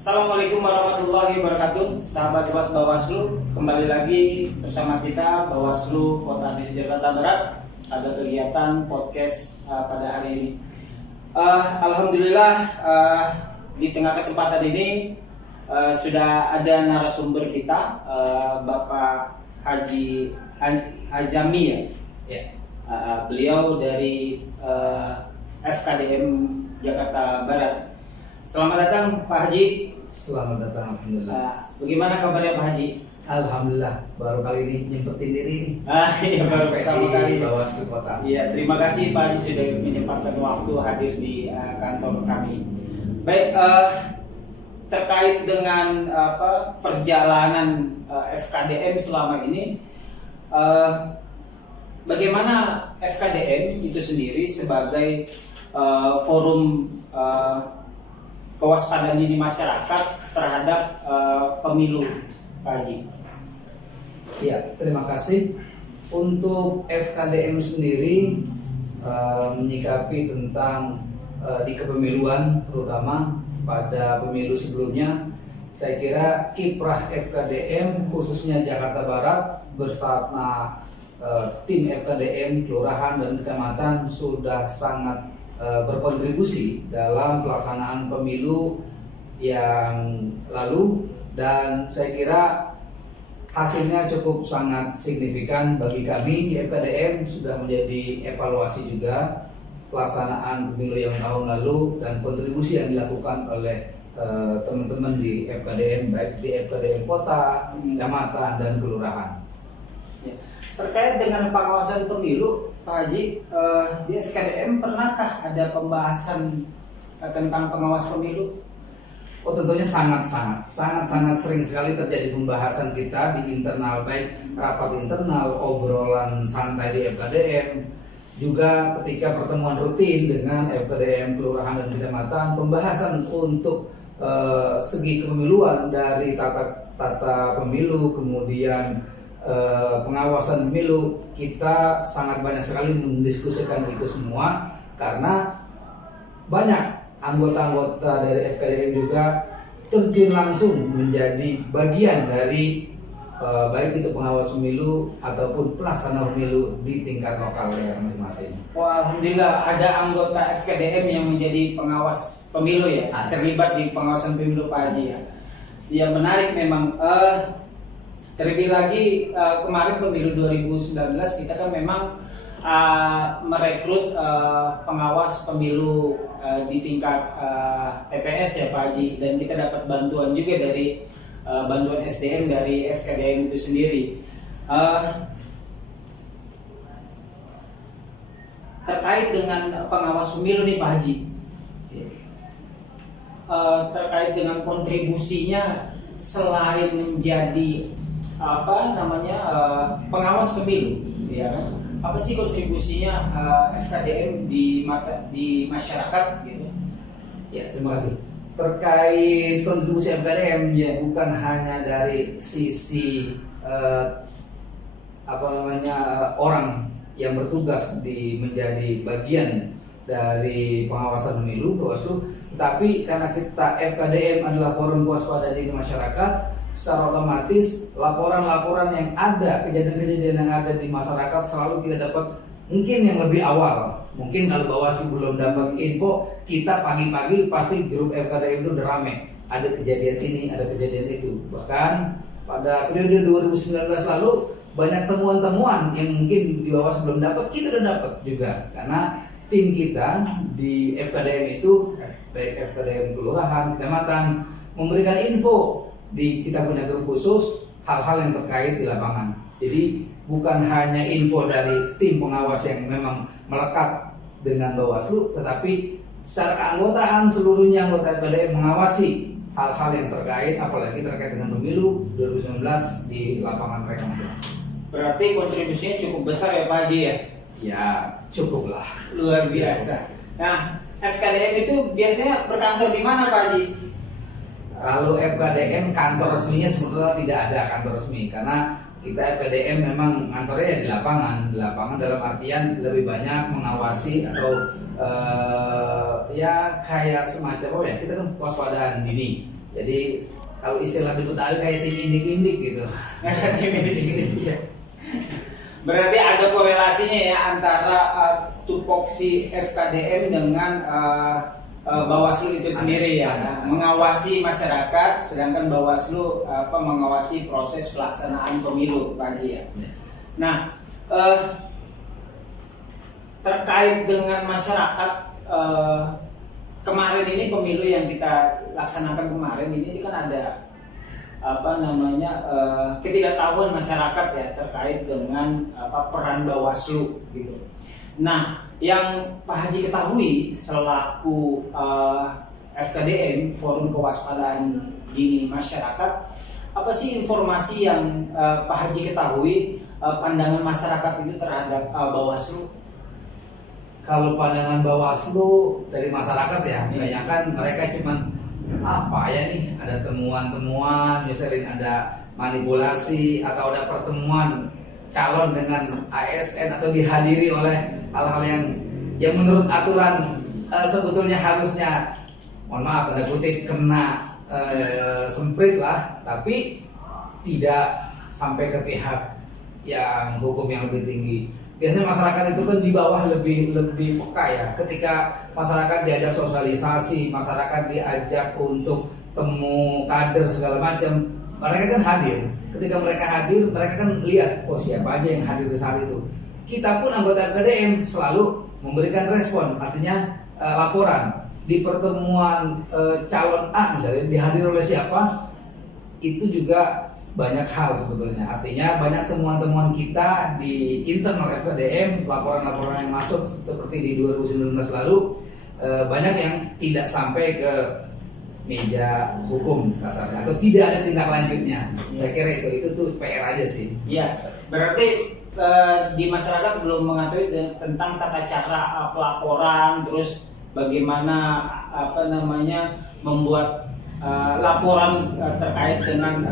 Assalamualaikum warahmatullahi wabarakatuh. Sahabat-sahabat Bawaslu, kembali lagi bersama kita Bawaslu Kota Dki Jakarta Barat. Ada kegiatan podcast pada hari ini. Alhamdulillah di tengah kesempatan ini sudah ada narasumber kita, Bapak Haji Azami ya. Ya. Beliau dari FKDM Jakarta Barat. Selamat datang Pak Haji. Selamat datang, alhamdulillah. Bagaimana kabarnya Pak Haji? Alhamdulillah, baru kali ini nyempetin diri nih. Iya, baru pertama kali. Bawaslu Kota. Iya, terima kasih Pak Haji sudah menyempatkan waktu hadir di kantor kami. Baik, terkait dengan perjalanan FKDM selama ini, bagaimana FKDM itu sendiri sebagai forum kewaspadaan dini masyarakat terhadap pemilu, Pak Haji? Ya, terima kasih. Untuk FKDM sendiri menyikapi tentang di kepemiluan, terutama pada pemilu sebelumnya, saya kira kiprah FKDM khususnya Jakarta Barat bersama tim FKDM kelurahan dan kecamatan sudah sangat berkontribusi dalam pelaksanaan pemilu yang lalu, dan saya kira hasilnya cukup sangat signifikan bagi kami di FKDM. Sudah menjadi evaluasi juga pelaksanaan pemilu yang tahun lalu dan kontribusi yang dilakukan oleh teman-teman di FKDM, baik di FKDM kota, kecamatan, dan kelurahan. Terkait dengan pengawasan pemilu, Pak Haji, di FKDM pernahkah ada pembahasan tentang pengawas pemilu? Oh, tentunya sangat sering sekali terjadi pembahasan kita di internal, baik rapat internal, obrolan santai di FKDM, juga ketika pertemuan rutin dengan FKDM kelurahan dan kecamatan, pembahasan untuk segi kepemiluan dari tata pemilu, kemudian pengawasan pemilu. Kita sangat banyak sekali mendiskusikan itu semua karena banyak anggota-anggota dari FKDM juga terjun langsung menjadi bagian dari baik itu pengawas pemilu ataupun pelaksana pemilu di tingkat lokal daerah masing-masing. Wah, alhamdulillah ada anggota FKDM yang menjadi pengawas pemilu ya, terlibat di pengawasan pemilu Pak Haji ya. Ya, menarik memang. Terlebih lagi kemarin pemilu 2019 kita kan memang merekrut pengawas pemilu di tingkat TPS ya Pak Haji, dan kita dapat bantuan juga dari bantuan SDM dari FKDM itu sendiri. Terkait dengan pengawas pemilu nih Pak Haji, terkait dengan kontribusinya selain menjadi pengawas pemilu, ya kan? Apa sih kontribusinya FKDM di masyarakat gitu? Ya, terima kasih. Terkait kontribusi FKDM, bukan hanya dari sisi orang yang bertugas menjadi bagian dari pengawasan pemilu Bawaslu, tapi karena kita FKDM adalah forum kewaspadaan dini masyarakat, secara otomatis laporan-laporan yang ada, kejadian-kejadian yang ada di masyarakat selalu kita dapat mungkin yang lebih awal. Mungkin kalau Bawaslu belum dapat info, kita pagi-pagi pasti grup FKDM itu udah rame. Ada kejadian ini, ada kejadian itu. Bahkan pada periode 2019 lalu banyak temuan-temuan yang mungkin di Bawaslu belum dapat, kita udah dapat juga. Karena tim kita di FKDM itu, baik FKDM kelurahan, kecamatan, memberikan info. Kita punya grup khusus hal-hal yang terkait di lapangan. Jadi bukan hanya info dari tim pengawas yang memang melekat dengan Bawaslu, tetapi secara keanggotaan seluruhnya anggota FKDM mengawasi hal-hal yang terkait, apalagi terkait dengan pemilu 2019 di lapangan mereka masing-masing. Berarti kontribusinya cukup besar ya Pak Haji ya? Ya, cukup lah. Luar biasa. Nah, FKDM itu biasanya berkantor di mana Pak Haji? Kalau FKDM kantor resminya sebetulnya tidak ada kantor resmi, karena kita FKDM memang kantornya di lapangan dalam artian lebih banyak mengawasi atau ya kayak semacam kita kan kewaspadaan dini. Jadi kalau istilah di Betawi kayak tim indik-indik gitu. Tim indik-indik, ya. Berarti ada korelasinya ya antara tupoksi FKDM dengan Bawaslu itu sendiri ya, mengawasi masyarakat, sedangkan Bawaslu mengawasi proses pelaksanaan pemilu, Pak Haji ya. Nah, terkait dengan masyarakat, kemarin ini pemilu yang kita laksanakan kemarin ini kan ada ketidaktahuan masyarakat ya terkait dengan peran Bawaslu gitu. Nah, yang Pak Haji ketahui selaku FKDM Forum Kewaspadaan Dini Masyarakat, apa sih informasi yang Pak Haji ketahui pandangan masyarakat itu terhadap Bawaslu? Kalau pandangan Bawaslu dari masyarakat ya, kebanyakan mereka cuman apa ya nih, ada temuan-temuan, misalnya ada manipulasi atau ada pertemuan calon dengan ASN atau dihadiri oleh hal-hal yang menurut aturan sebetulnya harusnya, mohon maaf tanda kutip, kena semprit lah, tapi tidak sampai ke pihak yang hukum yang lebih tinggi. Biasanya masyarakat itu kan di bawah lebih peka ya. Ketika masyarakat diajak sosialisasi, masyarakat diajak untuk temu kader segala macam, mereka kan hadir. Ketika mereka hadir, mereka kan lihat, oh siapa aja yang hadir di saat itu. Kita pun anggota FKDM selalu memberikan respon, artinya laporan di pertemuan calon A misalnya dihadir oleh siapa, itu juga banyak hal sebetulnya. Artinya banyak temuan-temuan kita di internal FKDM, laporan-laporan yang masuk seperti di 2019 lalu, banyak yang tidak sampai ke meja hukum kasarnya atau tidak ada tindak lanjutnya. Saya kira itu tuh PR aja sih. Iya, berarti di masyarakat belum mengetahui tentang tata cara pelaporan, terus bagaimana membuat laporan terkait dengan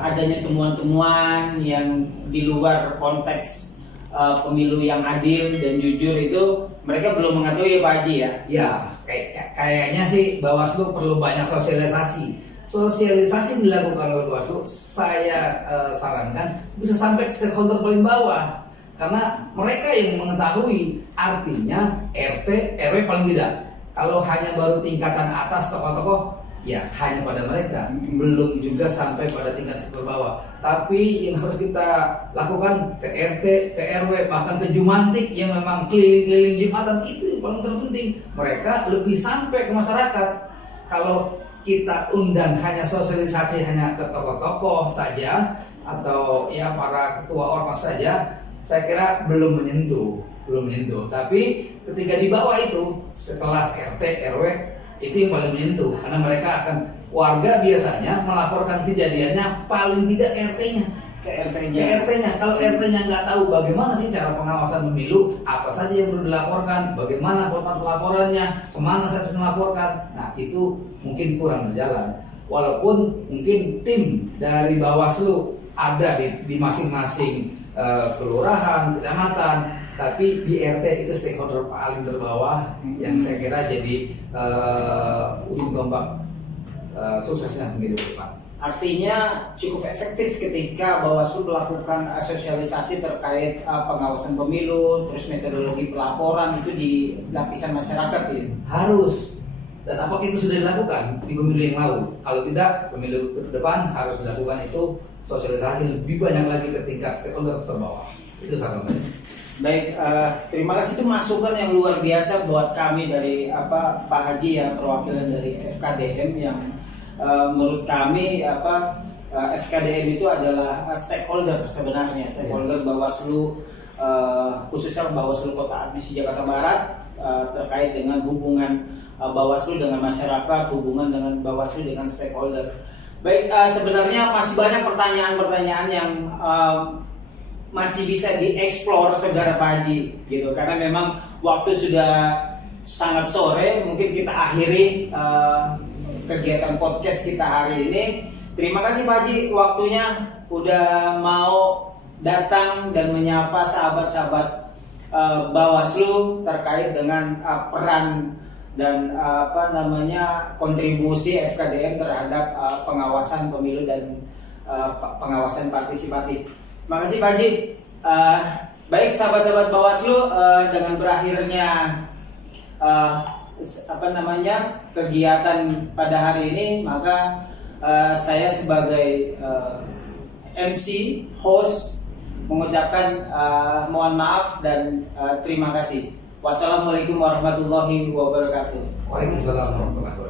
adanya temuan-temuan yang di luar konteks pemilu yang adil dan jujur, itu mereka belum mengetahui ya Pak Haji ya? Ya, kayaknya sih Bawaslu perlu banyak sosialisasi. Sosialisasi dilakukan oleh Bawaslu, saya sarankan bisa sampai ke stakeholder paling bawah, karena mereka yang mengetahui, artinya RT, RW paling tidak. Kalau hanya baru tingkatan atas tokoh-tokoh, ya hanya pada mereka, belum juga sampai pada tingkat terbawah. Tapi yang harus kita lakukan ke RT, ke RW, bahkan ke Jumantik yang memang keliling-keliling Jumatan, itu yang paling terpenting. Mereka lebih sampai ke masyarakat. Kalau kita undang hanya sosialisasi hanya ke tokoh-tokoh saja atau ya para ketua ormas saja, saya kira belum menyentuh. Tapi ketika di bawah itu sekelas RT, RW, itu yang paling menyentuh, karena mereka akan, warga biasanya melaporkan kejadiannya paling tidak ke RT-nya. Kalau RT-nya nggak tahu bagaimana sih cara pengawasan pemilu, apa saja yang perlu dilaporkan, bagaimana format pelaporannya, kemana saya harus melaporkan, nah itu mungkin kurang berjalan. Walaupun mungkin tim dari Bawaslu ada di masing-masing kelurahan, kecamatan, tapi di RT itu stakeholder paling terbawah yang saya kira jadi ujung tombak suksesnya pemilu depan. Artinya cukup efektif ketika Bawaslu melakukan sosialisasi terkait pengawasan pemilu, terus metodologi pelaporan itu di lapisan masyarakat ya? Harus. Dan apakah itu sudah dilakukan di pemilu yang lalu? Kalau tidak, pemilu ke depan harus dilakukan itu sosialisasi lebih banyak lagi ke tingkat stakeholder terbawah. Itu saran saya. Baik, terima kasih, itu masukan yang luar biasa buat kami dari Pak Haji ya, perwakilan dari FKDM yang menurut kami FKDM itu adalah stakeholder sebenarnya, stakeholder Bawaslu, khususnya Bawaslu Kota Admisi Jakarta Barat, terkait dengan hubungan Bawaslu dengan masyarakat, hubungan dengan Bawaslu dengan stakeholder. Baik, sebenarnya masih banyak pertanyaan-pertanyaan yang masih bisa dieksplor saudara Pak Haji gitu, karena memang waktu sudah sangat sore. Mungkin kita akhiri kegiatan podcast kita hari ini. Terima kasih Pak Haji waktunya udah mau datang dan menyapa sahabat-sahabat Bawaslu terkait dengan peran dan kontribusi FKDM terhadap pengawasan pemilu dan pengawasan partisipatif. Makasih Pak Haji. Baik sahabat-sahabat Bawaslu, dengan berakhirnya kegiatan pada hari ini, maka saya sebagai MC host mengucapkan mohon maaf dan terima kasih. Wassalamualaikum warahmatullahi wabarakatuh. Waalaikumsalam warahmatullahi wabarakatuh.